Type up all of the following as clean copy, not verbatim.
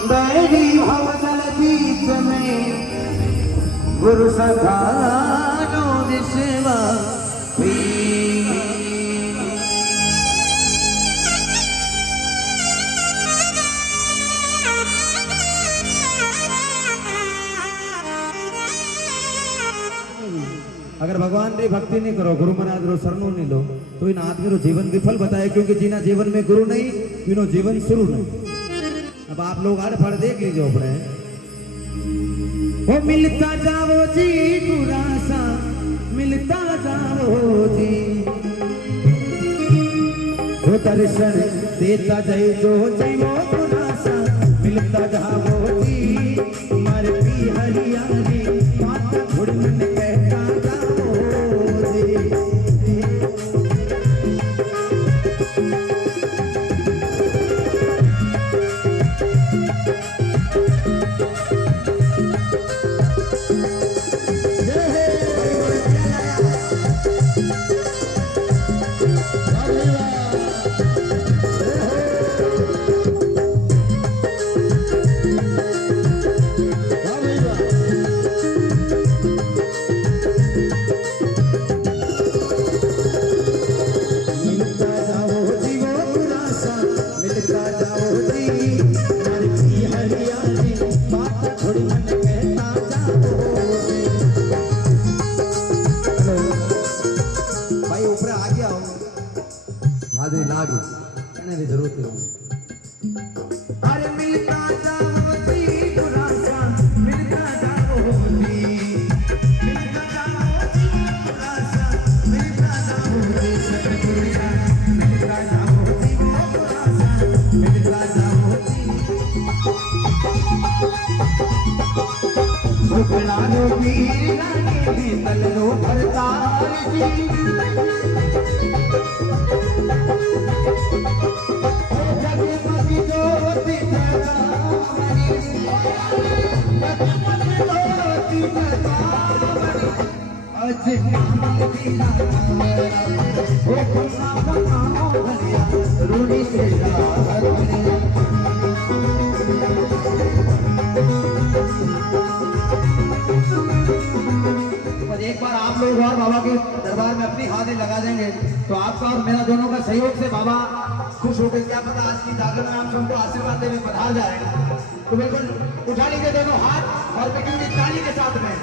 बैरी भवजल बीच में गुरु सखानो विश्वा अगर भगवान री भक्ति नहीं करो, गुरु मनाद रो शरणों नहीं लो, तो इन आदमी रो जीवन विफल बताए, क्योंकि जिना जीवन में गुरु नहीं इनो जीवन शुरू नहीं। अब आप लोग आड़ फाड़ देख लीजिए अपने। वो मिलता जाओ जी गुरासा, मिलता जाओ जी, वो दर्शन देता जय जो जय वो गुरासा, मिलता जाओ जी मारे पी हरियाली माता घुड़मन कहता जरूरत नहीं। अरे मिलता जाओ जी गुरासा, मिलता जाओ जी, मिलता जाओ जी गुरासा, मिलता जाओ जी सतगुरुया, मिलता जाओ जी गुरासा, मिलता जाओ जी। सुखला लो वीर रानी भीतल लो भरतार जी, एक बार आप लोग और बाबा के दरबार में अपनी हाथें लगा देंगे तो आपका और मेरा दोनों का सहयोग से बाबा खुश होकर, क्या पता आज की जागरण में आप सबको आशीर्वाद देने पधार जाएगा। तो बिल्कुल उठा लीजिए दोनों हाथ और पिटेंगे ताली के साथ में।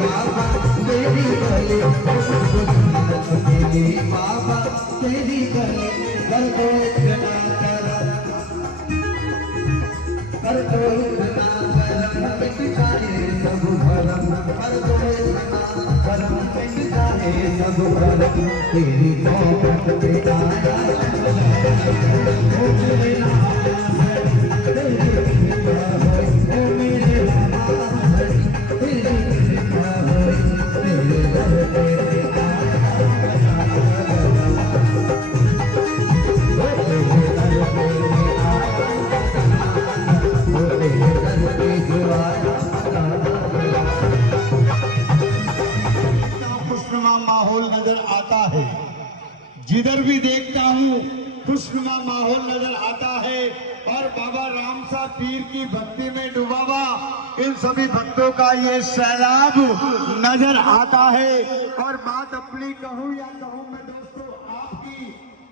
बाबा तेरी गले, बाबा तेरी गले, कर दो इतना कर दो इतना मिट जाए सब भरम, कर दो इतना भरम मिट जाए सब भरम, तेरी मोहब्बत में आया मुझे ना तेरी कृपा है, ओ मेरे बाबा तेरी कृपा है, तेरे दर पे माहौल नजर आता है, जिधर भी देखता हूँ खुशनुमा माहौल नजर आता है, और बाबा रामसा पीर की भक्ति में डूबा हुआ इन सभी भक्तों का ये सैलाब नजर आता है। और बात अपनी कहूँ या कहूँ मैं दोस्तों आपकी,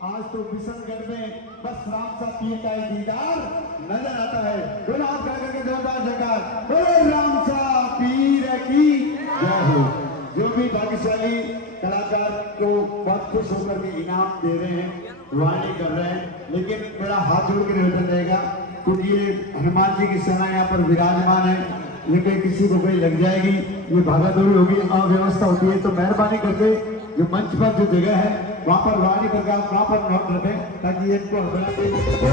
आज तो बिशनगढ़ में बस रामसा पीर का एक दीदार नजर आता है। बोलो आप करके जोरदार जयकार, बोलो रामसा पीर की जय हो। जो भी भाग्यशाली कलाकार को बहुत खुश होकर के इनाम दे रहे हैं, वाणी कर रहे हैं, लेकिन मेरा हाथ जोड़ के निवेदन रहेगा, क्योंकि ये हनुमान जी की सेना यहाँ पर विराजमान है, लेकिन किसी को कोई लग जाएगी, ये भागादौड़ी होगी, अव्यवस्था होती है, तो मेहरबानी करके जो मंच पर जो जगह है वहाँ पर वाणी करके आप वहाँ पर नोट रखें, ताकि इनको मंदिर में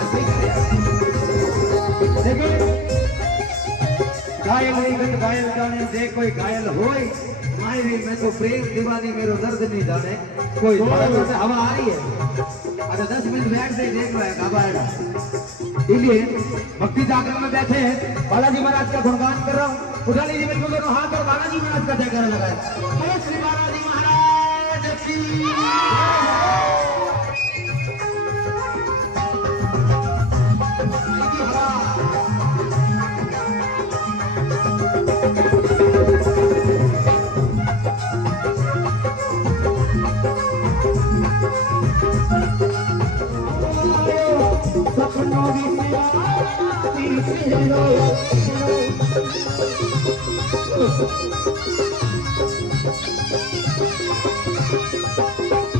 ऐसे ही करें। देखिए घायल नहीं गंद घायल जाने देख कोई घायल होए मायरी मैं तो प्रेम दीवानी मेरो दर्द नहीं जाने कोई भारत से हवा आ रही है अगर 10 मिनट बैठ से देख रहा है कब आएगा। इसलिए भक्ति जागरण में बैठे हैं बालाजी महाराज का गुणगान कर रहा हूँ। उठा लीजिए बिल्कुल दोनों हाथ और बालाजी महाराज का जयकारा लगाए। जय श्री बालाजी महाराज की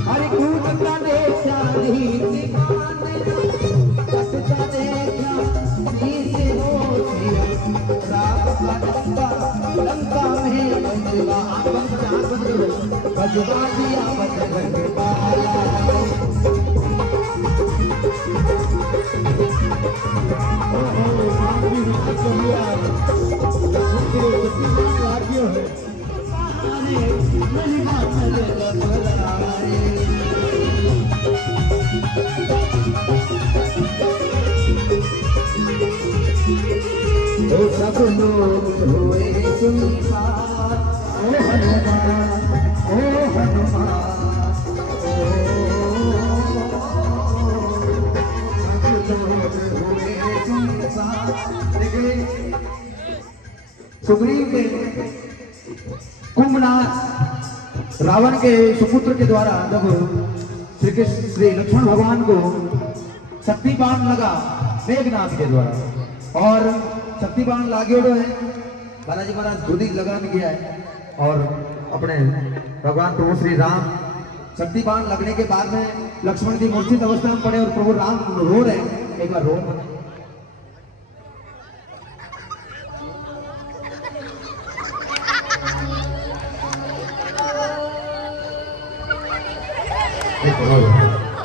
हरि कूटता देखा कटता देखा लंका में बजवा दिया सब लोग हुए सुनसान ओ हनुमान ओ हनुमान सब लोग हुए सुनसान। देखिए सुग्रीव के कुंभनाथ रावण के सुपुत्र के द्वारा जब श्री कृष्ण श्री लक्ष्मण भगवान को शक्ति बाण लगा मेघनाथ के द्वारा और शक्ति बाण लागेड़ो है बालाजी महाराज खुद ही लगान किया है और अपने भगवान प्रभु श्री राम शक्ति बाण लगने के बाद में लक्ष्मण जी मूर्छित अवस्था में पड़े और प्रभु राम रो रहे हैं। एक बार रो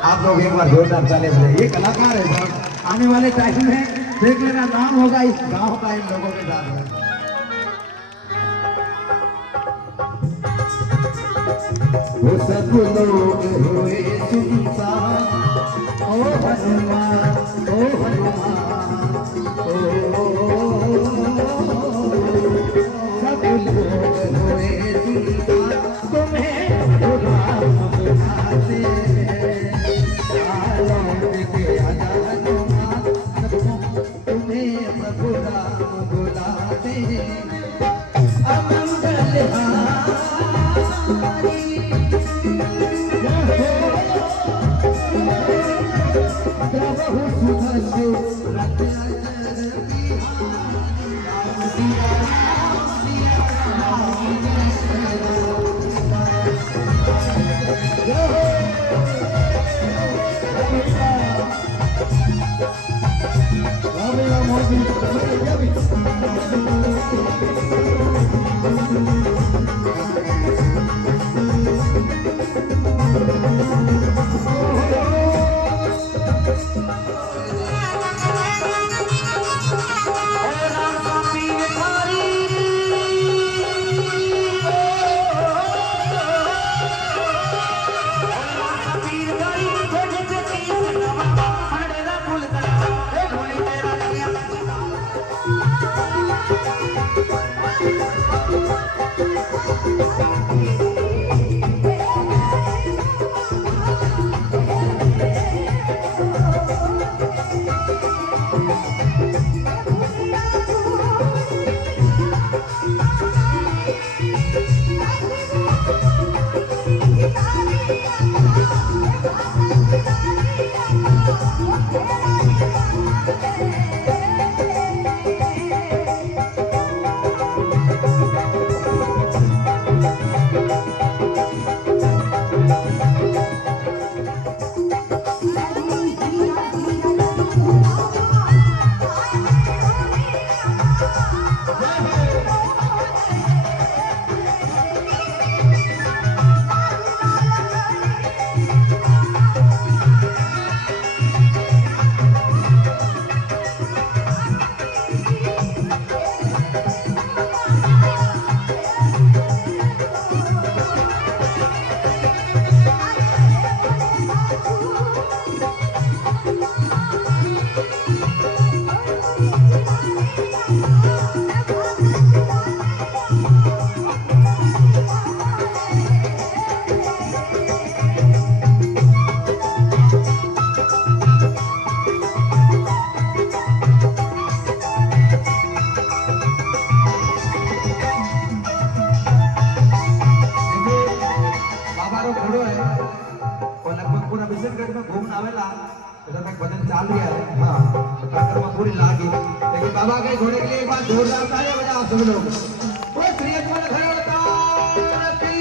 आप लोग एक बार जोरदार ताली बजाइए। ये कलाकार है साहब आने वाले टाइम में देख लेना नाम होगा इस गांव का इन लोगों के साथ में। वो सब लोग हुए सुनसान ओ हनुमान ओ हनुमान ओ सब लोग हुए सुनसान तुम्हें राम बुलाते तुम्हें प्रभु राम बुलाते अमंगल डाल दिया है। हाँ परिक्रमा पूरी लागी, लेकिन बाबा के घोड़े के लिए एक बार जोरदार तालियां बजाओ सब लोग। वो श्री अजमल खरड़ता की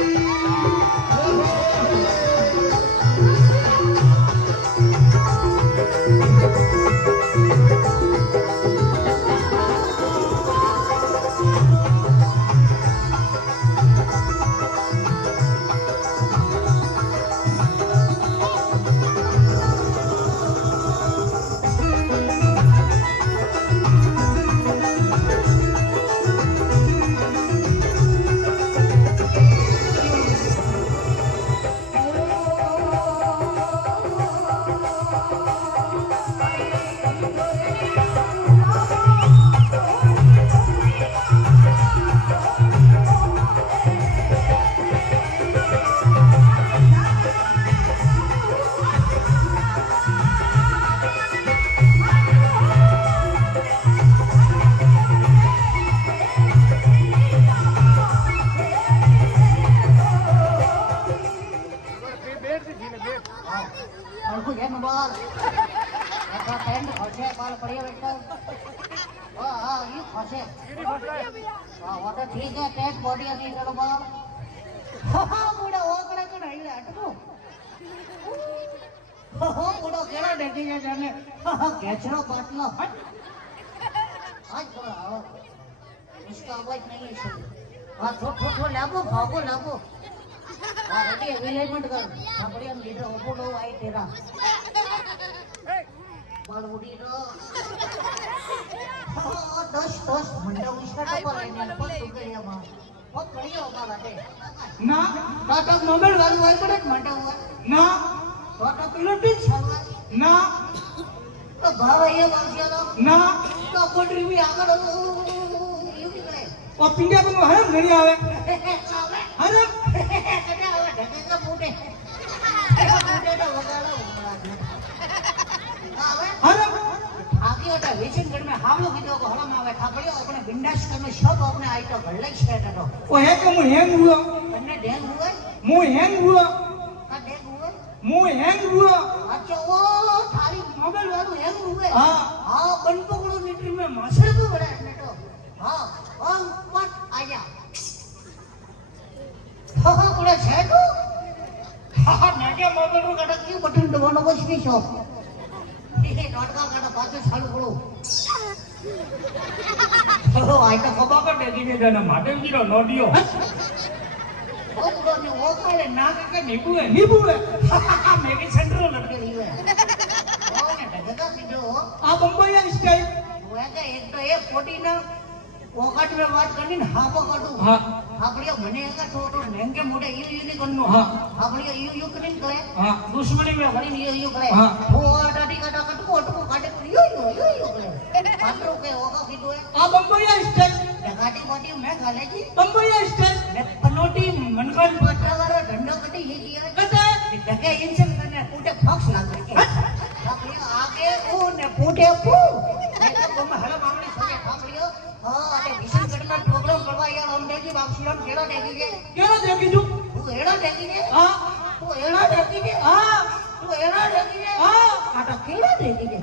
Aku jangan bal. Aku tent khose bal padiya beta. ये khose. वो तो ठीक है tent body नहीं करो bal. बूढ़ा वो कड़ा को नहीं अटको. बूढ़ा केड़ा देखी जा जाने. कैचरो पाटलो हट. आज बड़ा आओ. इसका आवाज नहीं है सुन. हाँ थोड़ा लाबो भागो लाबो. रेडी अवेलेबल कर बढ़िया लीडर ओपोडो आई तेरा बाल उड़ी रो दस मंडा उसका तो पर नहीं पर तू के यहाँ बहुत बढ़िया होगा बाटे ना टाटा मोबाइल वाली वाई पर एक मंडा हुआ ना टाटा पिलोटी छावा ना तो भाव ये बात जानो ना तो कोटरी भी आकर ये भी करे और पिंडिया को हरम नहीं आवे हरम कटे आवे ढकेगा बूटे बूटे तो वगाड़ा आवे हरम आगे ओटा वेचनगढ़ में हावलो कीधो को हरम आवे खापड़ियो अपने बिंदास करनो सब अपने आई तो भल्ले छे तो ओ है को मु हैंग हुआ कन्ने डेंग हुए मु हैंग हुआ का डेंग हुए मु हैंग हुआ अच्छा वो थारी मोबाइल वालो हैंग हुए हां हां बन पकड़ो नीट्री में मासड़ को बड़ा है तो हां ओ व्हाट आया हां पूरा छे तो हां नाके मोबाइल रो कटा क्यों बटन दबानो कुछ नहीं छो ये नाटका कटा पाछो चालू करो ओ आई तो खबा का डेगी ने देना माटे जीरो नोडियो ओ पूरा ने वो काले नाक के नीबू है मेरी सेंटर लटके रही है ओ ने ढगका कीधो आ बम्बई स्टाइल वो है का एक तो ये पोटी ना वोकट में बात करनी ना हापो काटू हां हापड़ियो मने का टोटो नेंगे मोटे यू नहीं करनो हां हापड़ियो यू करिन करे हां दुश्मनी में हरी यू करे हाँ। वो डाडी काटा कटको अटको काटे यू करे पात्रो के होगा कीधो है आ बम्बई स्टाइल डगाटी मोटी मैं खाले की बम्बई स्टाइल मैं पनोटी मनकान पटरा वाला डंडो कटी ये किया कते डगे इंशन करने पूटे फक्स लाग के हापड़ियो आगे ओ ने पूटे पू मैं तो बम हला मामले सोचे हापड़ियो हां अरे विशन करना प्रोग्राम करवा यार हम देखी वापसी हम केड़ा देखी के केड़ा देखी छु तू एड़ा देखी के हां तू एड़ा देखी के हां तू एड़ा देखी के हां आटा केड़ा देखी के